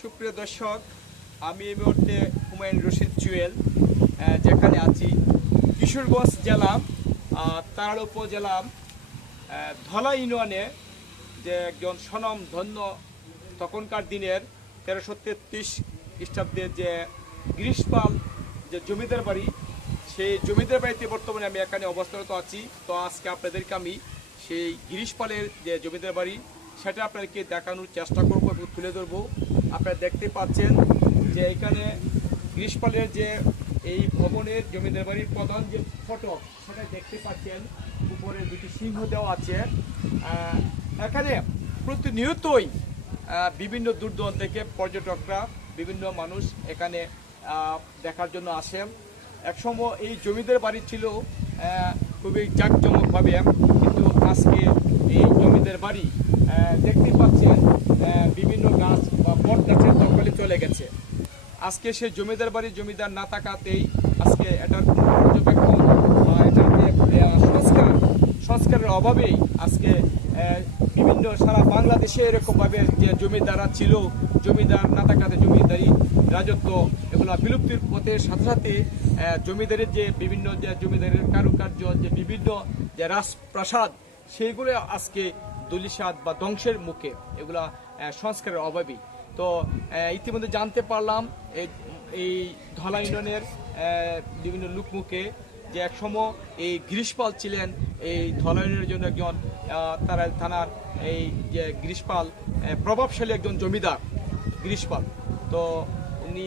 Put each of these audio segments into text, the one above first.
সুপ্রিয় দর্শক, আমি এই মুহূর্তে হুমায়ুন রশিদ জুয়েল যেখানে আছি কিশোরগঞ্জ জেলা তারাড় উপজেলা ধলা ইউনিয়নে, যে একজন স্বনাম ধন্য তখনকার দিনের 1333 খ্রিস্টাব্দের যে গিরিশপাল যে জমিদার বাড়ি, সেই জমিদার বাড়িতে বর্তমানে আমি এখানে অবস্থানরত আছি। তো আজকে আপনাদেরকে আমি সেই গিরিশপালের যে জমিদার বাড়ি সেটা আপনাদেরকে দেখানোর চেষ্টা করবো এবং তুলে ধরবো। আপনারা দেখতে পাচ্ছেন যে এখানে গিরিশপালের যে এই ভবনের জমিদার বাড়ির প্রধান যে ফটক সেটা দেখতে পাচ্ছেন, উপরে দুটি সিংহ দেওয়া আছে। এখানে প্রতিনিয়তই বিভিন্ন দূর দূরান্ত থেকে পর্যটকরা, বিভিন্ন মানুষ এখানে দেখার জন্য আসে। একসময় এই জমিদার বাড়ি ছিল খুবই জাঁকজমকভাবে, কিন্তু আজকে এই জমিদার বাড়ি দেখতে পাচ্ছেন বিভিন্ন গাছ বা বট গাছের দখলে চলে গেছে। আজকে সেই জমিদার বাড়ি জমিদার না থাকাতেই আজকে এটার পর্যবেক্ষণ, সংস্কারের অভাবেই আজকে বিভিন্ন সারা বাংলাদেশে এরকমভাবে যে জমিদাররা ছিল, জমিদার না থাকাতে জমিদারি রাজত্ব এগুলো বিলুপ্তির পথের সাথে সাথে জমিদারের যে বিভিন্ন যে জমিদারের কারুকার্য, যে বিভিন্ন যে রাজপ্রাসাদ, সেইগুলো আজকে দলিসাদ বা ধ্বংসের মুখে, এগুলা সংস্কারের অভাবই। তো ইতিমধ্যে জানতে পারলাম এই ধলা ইউনিয়নের বিভিন্ন লোকমুখে যে একসময় এই গিরিশপাল ছিলেন এই ধলা ইউনিয়নের জন্য একজন তারা থানার এই যে গিরিশপাল প্রভাবশালী একজন জমিদার গিরিশপাল। তো উনি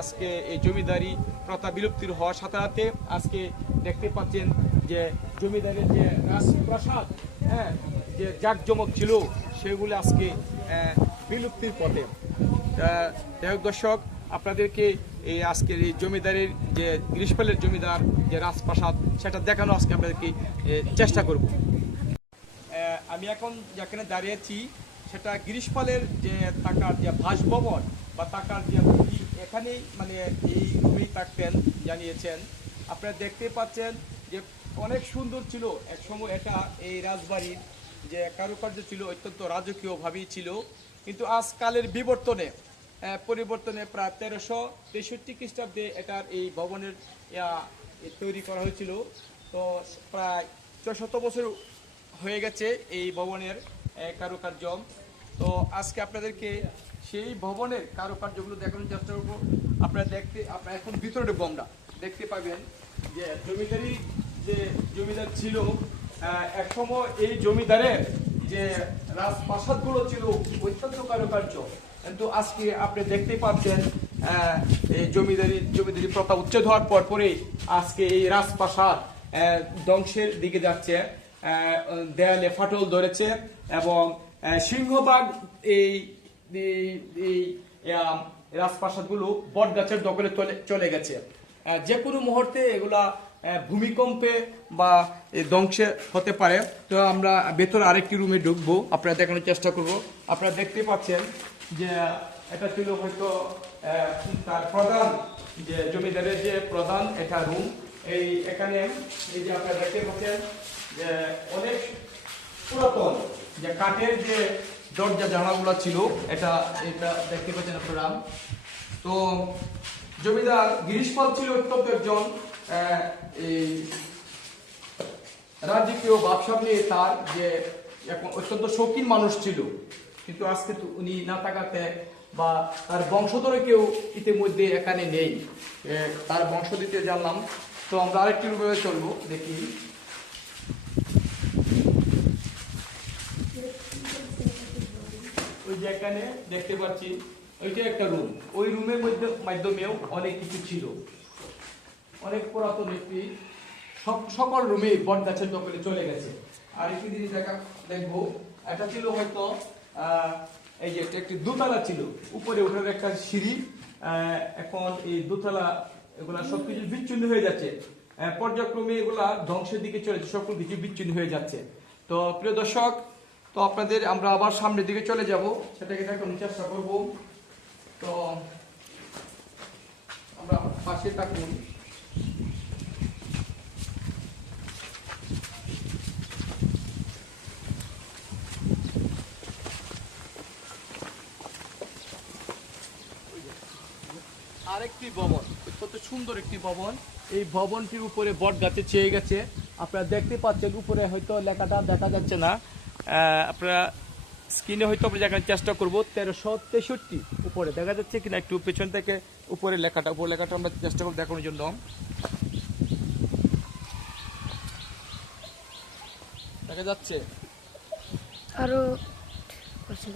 আজকে এই জমিদারি প্রথা বিলুপ্তির হওয়ার সাথে সাথে আজকে দেখতে পাচ্ছেন যে জমিদারের যে রাজপ্রাসাদ, যে জাঁকজমক ছিল, সেগুলো আজকে বিলুপ্তির পথে। যাই হোক দর্শক, আপনাদেরকে এই আজকের এই জমিদারের যে গিরিশপালের জমিদার যে রাজপ্রাসাদ সেটা দেখানো আজকে আপনাদেরকে চেষ্টা করব। আমি এখন যেখানে দাঁড়িয়েছি সেটা গিরিশপালের যে টাকার যে বাসভবন বা টাকার যে এখানেই, মানে এই রুমেই থাকতেন জানিয়েছেন। আপনারা দেখতে পাচ্ছেন যে অনেক সুন্দর ছিল একসময় এটা, এই রাজবাড়ির যে কারুকার্য ছিল অত্যন্ত রাজকীয়ভাবেই ছিল। কিন্তু আজকালের পরিবর্তনে প্রায় 1363 খ্রিস্টাব্দে এটার এই ভবনের তৈরি করা হয়েছিল। তো প্রায় 600 বছর হয়ে গেছে এই ভবনের কারুকার্য। তো আজকে আপনাদেরকে সেই ভবনের কারুকার্যগুলো দেখানোর চেষ্টা করবো। আপনারা এখন ভিতরে ঢুকবো, আমরা দেখতে পাবেন যে জমিদার ছিল একসময় এই জমিদারের যে রাজপ্রাসাদগুলো ছিল অত্যন্ত কারুকার্য, কিন্তু আজকে আপনি দেখতে পাচ্ছেন এই জমিদারি প্রথা উচ্ছেদ হওয়ার পরে আজকে এই রাজপ্রাসাদ ধ্বংসের দিকে যাচ্ছে। দেয়ালে ফাটল ধরেছে এবং সিংহভাগ এই রাজপ্রাসাদগুলো বট গাছের দখলে চলে গেছে। যে কোনো মুহূর্তে এগুলা ভূমিকম্পে বা ধ্বংসে হতে পারে। তো আমরা ভেতরে আরেকটি রুমে ঢুকবো, আপনারা দেখানোর চেষ্টা করব। আপনারা দেখতে পাচ্ছেন যে এটা ছিল হয়তো তার প্রধান, যে জমিদারের যে প্রধান এটা রুম। এখানে এই যে আপনারা দেখতে পাচ্ছেন যে অনেক পুরাতন যে কাঠের যে দরজা জানালাগুলো ছিল, এটা দেখতে পাচ্ছেন আপনারা। তো জমিদার গিরিশপাল ছিল অত্যন্ত একজন রাজকীয় ব্যবসা নিয়ে তার যে অত্যন্ত শৌখিন মানুষ ছিল। কিন্তু আজকে উনি না থাকাতে বা তার বংশধর কেউ ইতিমধ্যে এখানে নেই, তার বংশ দিতে জানলাম। তো আমরা আরেকটি রুমে চলবো, দেখি। ওই যে এখানে দেখতে পাচ্ছি ওইটা একটা রুম, ওই রুমের মাধ্যমেও অনেক কিছু ছিল, অনেক পুরাতন একটি সকল রুমে বট গাছের দখলে চলে গেছে। আর একটি জিনিস দেখবো, এটা ছিল হয়তো এই যে একটি দোতলা ছিল, উপরে ওঠার একটা সিঁড়ি। এখন এই দোতলা এগুলা সবকিছু বিচ্ছিন্ন হয়ে যাচ্ছে, পর্যায়ক্রমে এগুলা ধ্বংসের দিকে চলেছে, সকল কিছু বিচ্ছিন্ন হয়ে যাচ্ছে। তো প্রিয় দর্শক, তো আপনাদের আমরা আবার সামনের দিকে চলে যাব, সেটাকে দেখানোর চেষ্টা করব। তো আমরা পাশে থাকুন। আরেকটি ভবন, অত্যন্ত সুন্দর একটি ভবন। এই ভবনটির উপরে বট গাছে ছেয়ে গেছে, আপনারা দেখতে পাচ্ছেন। উপরে হয়তো লেখাটা দেখা যাচ্ছে না, আপনারা স্ক্রিনে হয়তো আমরা দেখার চেষ্টা করবো। 1363 উপরে দেখা যাচ্ছে কিনা, একটু পেছন থেকে উপরে লেখাটা আমরা চেষ্টা করবো দেখানোর জন্য। দেখা যাচ্ছে আরো করছে